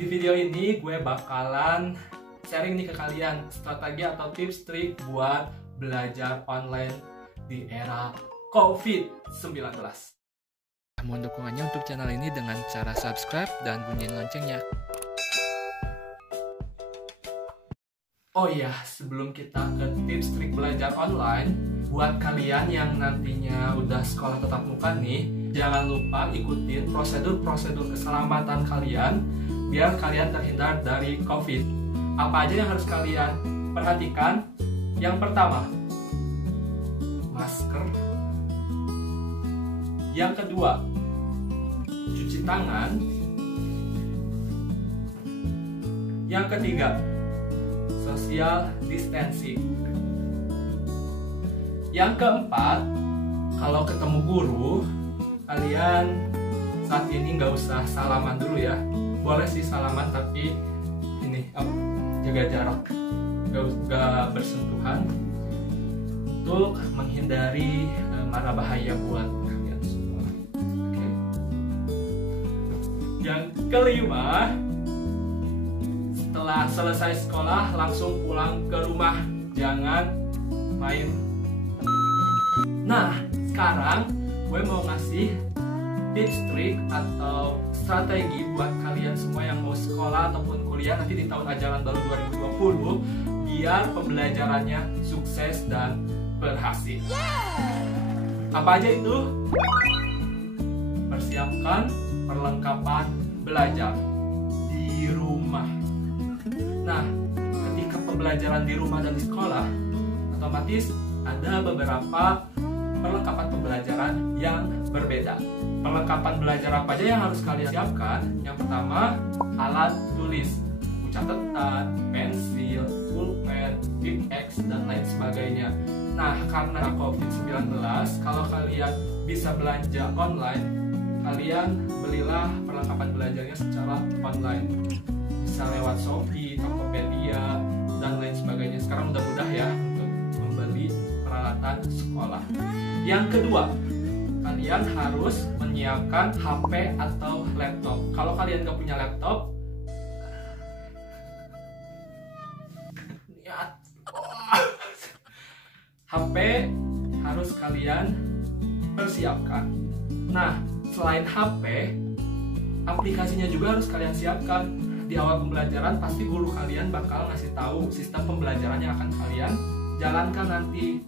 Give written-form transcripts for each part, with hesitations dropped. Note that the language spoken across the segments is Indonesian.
Di video ini gue bakalan sharing nih ke kalian strategi atau tips trik buat belajar online di era COVID-19. Mohon dukungannya untuk channel ini dengan cara subscribe dan bunyiin loncengnya. Oh iya, sebelum kita ke tips trik belajar online, buat kalian yang nantinya udah sekolah tatap muka nih, jangan lupa ikutin prosedur-prosedur keselamatan kalian biar kalian terhindar dari COVID. Apa aja yang harus kalian perhatikan? Yang pertama, masker. Yang kedua, cuci tangan. Yang ketiga, social distancing. Yang keempat, kalau ketemu guru, kalian saat ini nggak usah salaman dulu ya. Boleh sih salaman tapi ini jaga jarak, nggak bersentuhan untuk menghindari mara bahaya buat kalian semua. Oke. Yang kelima, setelah selesai sekolah langsung pulang ke rumah, jangan main. Nah, sekarang gue mau ngasih tips trik atau strategi buat kalian semua yang mau sekolah ataupun kuliah nanti di tahun ajaran baru 2020 biar pembelajarannya sukses dan berhasil. Apa aja itu? Persiapkan perlengkapan belajar di rumah. Nah, ketika pembelajaran di rumah dan di sekolah, otomatis ada beberapa perlengkapan pembelajaran yang berbeda. Perlengkapan belajar apa aja yang harus kalian siapkan? Yang pertama, alat tulis, buku catatan, pensil, pulpen, big X, dan lain sebagainya. Nah, karena COVID-19, kalau kalian bisa belanja online, kalian belilah perlengkapan belajarnya secara online. Bisa lewat Shopee, Tokopedia, dan lain sebagainya. Sekarang udah mudah ya untuk membeli peralatan sekolah. Yang kedua, kalian harus menyiapkan HP atau laptop. Kalau kalian gak punya laptop, HP harus kalian persiapkan. Nah, selain HP, aplikasinya juga harus kalian siapkan. Di awal pembelajaran pasti guru kalian bakal ngasih tahu sistem pembelajaran yang akan kalian jalankan nanti.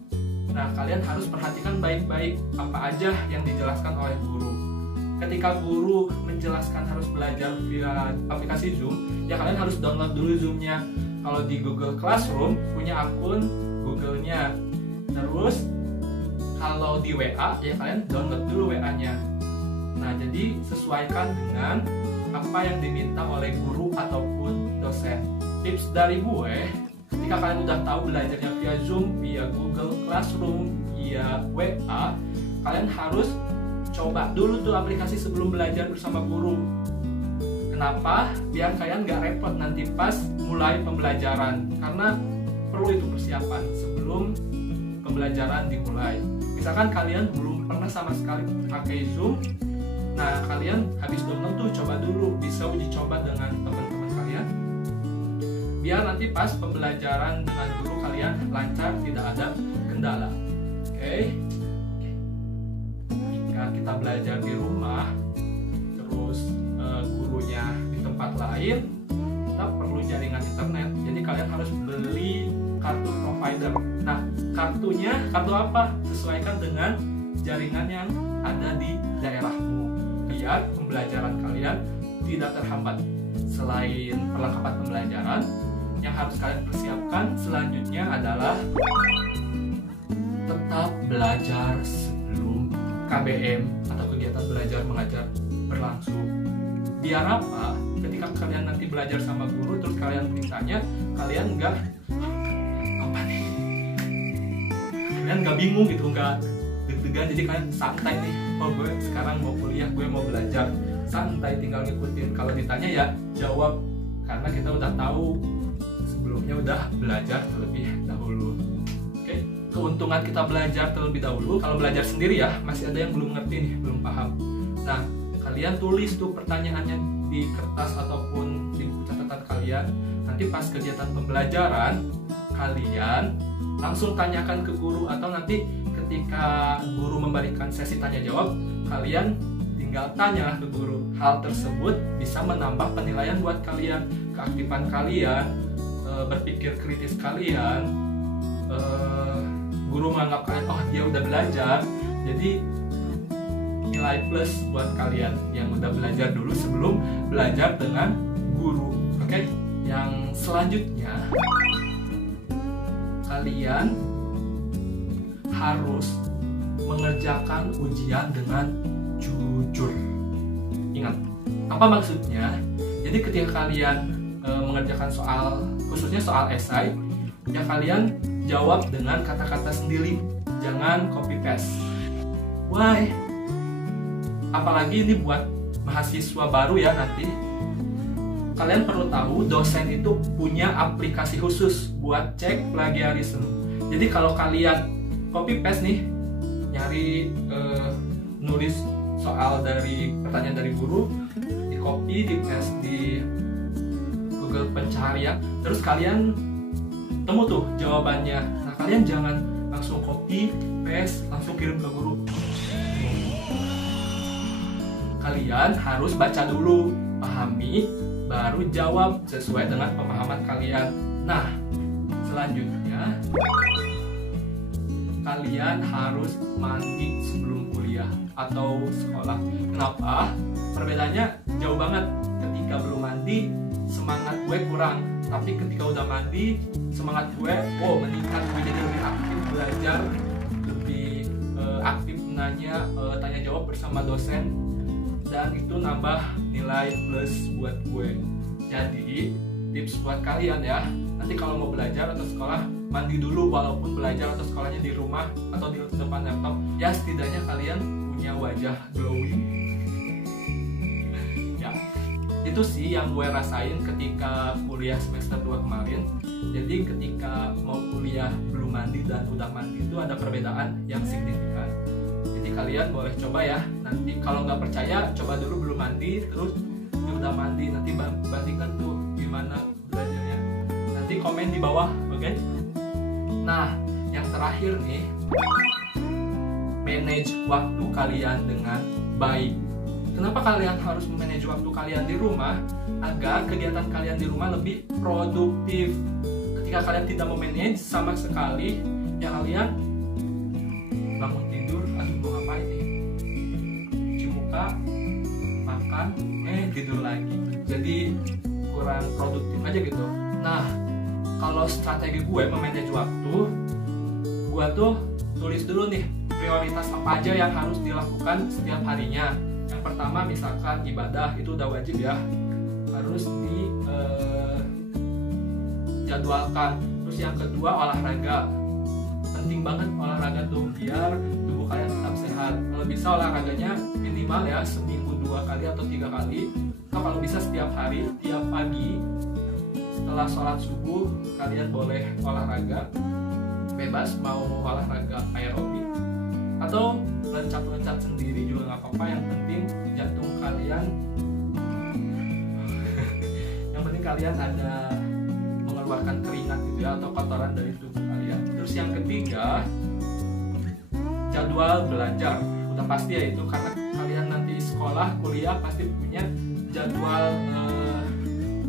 Nah, kalian harus perhatikan baik-baik apa aja yang dijelaskan oleh guru. Ketika guru menjelaskan harus belajar via aplikasi Zoom, ya kalian harus download dulu Zoom-nya. Kalau di Google Classroom, punya akun Google-nya. Terus, kalau di WA, ya kalian download dulu WA-nya. Nah, jadi sesuaikan dengan apa yang diminta oleh guru ataupun dosen. Tips dari gue, ketika kalian udah tahu belajarnya via Zoom, via Google Classroom, via WA, kalian harus coba dulu tuh aplikasi sebelum belajar bersama guru. Kenapa? Biar kalian gak repot nanti pas mulai pembelajaran. Karena perlu itu persiapan sebelum pembelajaran dimulai. Misalkan kalian belum pernah sama sekali pakai Zoom, nah kalian habis download tuh coba dulu, bisa uji coba dengan teman-teman kalian. Biar nanti pas pembelajaran dengan guru kalian lancar, tidak ada kendala. Oke. Jika kita belajar di rumah, terus gurunya di tempat lain, kita perlu jaringan internet. Jadi kalian harus beli kartu provider. Nah, kartunya kartu apa? Sesuaikan dengan jaringan yang ada di daerahmu, biar pembelajaran kalian tidak terhambat. Selain perlengkapan pembelajaran, yang harus kalian persiapkan selanjutnya adalah tetap belajar sebelum KBM atau kegiatan belajar mengajar berlangsung. Biar apa? Ketika kalian nanti belajar sama guru terus kalian ditanya, kalian nggak apa nih? Kalian nggak bingung gitu, nggak deg-degan. Jadi kalian santai nih. Oh, gue sekarang mau kuliah, gue mau belajar. Santai, tinggal ngikutin. Kalau ditanya ya jawab, karena kita udah tahu sebelumnya udah belajar terlebih dahulu. Oke, keuntungan kita belajar terlebih dahulu. Kalau belajar sendiri ya masih ada yang belum ngerti nih, belum paham. Nah, kalian tulis tuh pertanyaannya di kertas ataupun di kalian. Nanti pas kegiatan pembelajaran, kalian langsung tanyakan ke guru, atau nanti ketika guru memberikan sesi tanya jawab, kalian tinggal tanya ke guru. Hal tersebut bisa menambah penilaian buat kalian, keaktifan kalian, berpikir kritis kalian. Guru menganggap kalian, oh dia udah belajar, jadi nilai plus buat kalian yang udah belajar dulu sebelum belajar dengan guru. Oke, yang selanjutnya kalian harus mengerjakan ujian dengan jujur. Ingat, apa maksudnya? Jadi ketika kalian mengerjakan soal, khususnya soal esai, ya kalian jawab dengan kata-kata sendiri, jangan copy paste. Why? Apalagi ini buat mahasiswa baru ya, nanti kalian perlu tahu dosen itu punya aplikasi khusus buat cek plagiarisme. Jadi kalau kalian copy paste nih, nyari nulis soal dari pertanyaan dari guru, di copy, di paste di Google pencarian, terus kalian temu tuh jawabannya. Nah, kalian jangan langsung copy paste langsung kirim ke guru. Kalian harus baca dulu, pahami, baru jawab sesuai dengan pemahaman kalian. Nah, selanjutnya kalian harus mandi sebelum kuliah atau sekolah. Kenapa? Perbedaannya jauh banget. Ketika belum mandi, semangat gue kurang. Tapi ketika udah mandi, semangat gue, meningkat. Gue jadi lebih aktif belajar, lebih aktif nanya, tanya jawab bersama dosen. Dan itu nambah nilai plus buat gue. Jadi tips buat kalian ya, nanti kalau mau belajar atau sekolah, mandi dulu walaupun belajar atau sekolahnya di rumah atau di depan laptop. Ya setidaknya kalian punya wajah glowing. Ya, itu sih yang gue rasain ketika kuliah semester 2 kemarin. Jadi ketika mau kuliah belum mandi dan udah mandi itu ada perbedaan yang signifikan. Jadi kalian boleh coba ya, nanti kalau nggak percaya coba dulu belum mandi, terus udah mandi, nanti bandingkan tuh gimana belajarnya. Nanti komen di bawah, oke? Nah, yang terakhir nih, manage waktu kalian dengan baik. Kenapa kalian harus memanage waktu kalian di rumah? Agar kegiatan kalian di rumah lebih produktif. Ketika kalian tidak memanage sama sekali, ya kalian bangun tidur, aduh mau ngapain nih? Cuci muka, makan, tidur lagi. Jadi kurang produktif aja gitu. Nah, kalau strategi gue memanage waktu, gue tuh tulis dulu nih prioritas apa aja yang harus dilakukan setiap harinya. Yang pertama misalkan ibadah, itu udah wajib ya, harus dijadwalkan. Terus yang kedua olahraga, penting banget olahraga tuh biar tubuh kalian tetap sehat. Kalau bisa olahraganya minimal ya seminggu 2 kali atau 3 kali, atau kalau bisa setiap hari, tiap pagi setelah sholat subuh kalian boleh olahraga bebas, mau olahraga aerobik atau loncat-loncat sendiri juga nggak apa-apa. Yang penting jantung kalian yang penting kalian ada mengeluarkan keringat gitu ya, atau kotoran dari tubuh kalian. Terus yang ketiga, jadwal belajar. Udah pasti ya itu, karena kalian nanti sekolah, kuliah pasti punya jadwal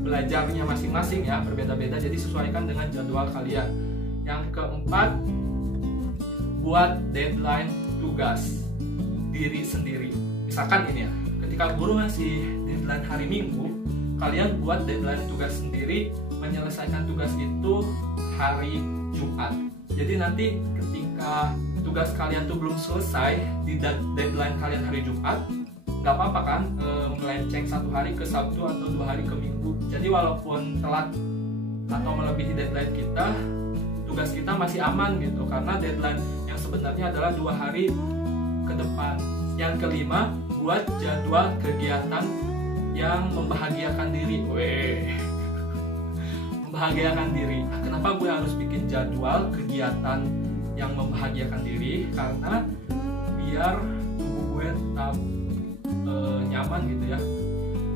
belajarnya masing-masing ya, berbeda-beda. Jadi sesuaikan dengan jadwal kalian. Yang keempat, buat deadline tugas diri sendiri. Misalkan ini ya, ketika guru ngasih deadline hari Minggu, kalian buat deadline tugas sendiri, menyelesaikan tugas itu hari Jumat. Jadi nanti ketika tugas kalian tuh belum selesai di deadline kalian hari Jumat, nggak apa-apa kan melenceng 1 hari ke Sabtu atau 2 hari ke Minggu. Jadi walaupun telat atau melebihi deadline kita, tugas kita masih aman gitu, karena deadline yang sebenarnya adalah 2 hari ke depan. Yang kelima, buat jadwal kegiatan yang membahagiakan diri. Membahagiakan diri. Nah, kenapa gue harus bikin jadwal kegiatan yang membahagiakan diri? Karena biar tubuh gue tetap nyaman gitu ya.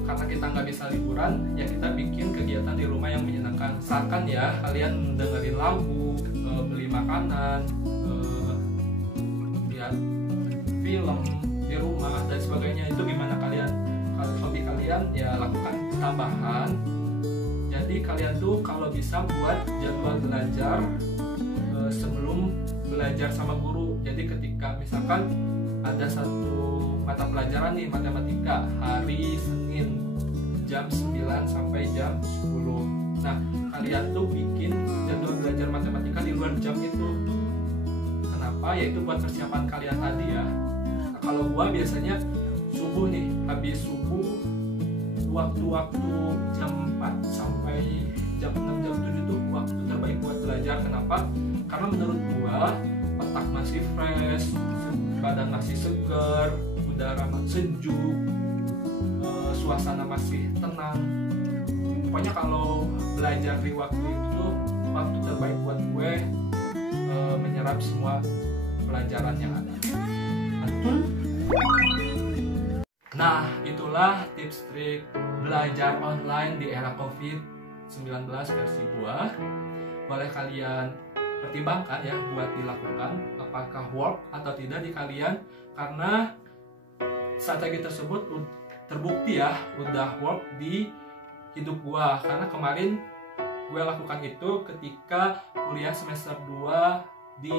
karena kita nggak bisa liburan, ya kita bikin kegiatan di rumah yang menyenangkan. Misalkan ya kalian dengerin lagu, beli makanan, lihat film di rumah dan sebagainya. Itu gimana kalian? Kalau hobi kalian ya lakukan tambahan. Jadi kalian tuh kalau bisa buat jadwal belajar sebelum belajar sama guru. Jadi ketika misalkan ada satu mata pelajaran nih, matematika, hari Senin jam 9 sampai jam 10. Nah, kalian tuh bikin jadwal belajar matematika di luar jam itu. Kenapa? Yaitu buat persiapan kalian tadi ya. Nah, kalau gua biasanya subuh nih, habis subuh waktu-waktu jam 4 sampai jam 6, jam 7 tuh waktu terbaik buat belajar. Kenapa? Karena menurut gua otak masih fresh, badan masih segar, udara sejuk, suasana masih tenang. Pokoknya kalau belajar di waktu itu waktu terbaik buat gue menyerap semua pelajaran yang ada. Nah, itulah tips trik belajar online di era COVID-19 versi gua. Boleh kalian pertimbangkan ya buat dilakukan apakah work atau tidak di kalian, karena strategi tersebut terbukti ya udah work di hidup gua. Karena kemarin gue lakukan itu ketika kuliah semester 2 di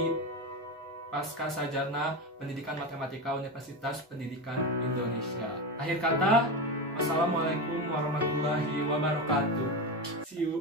Pasca Sarjana Pendidikan Matematika Universitas Pendidikan Indonesia. Akhir kata, wassalamualaikum warahmatullahi wabarakatuh. See you.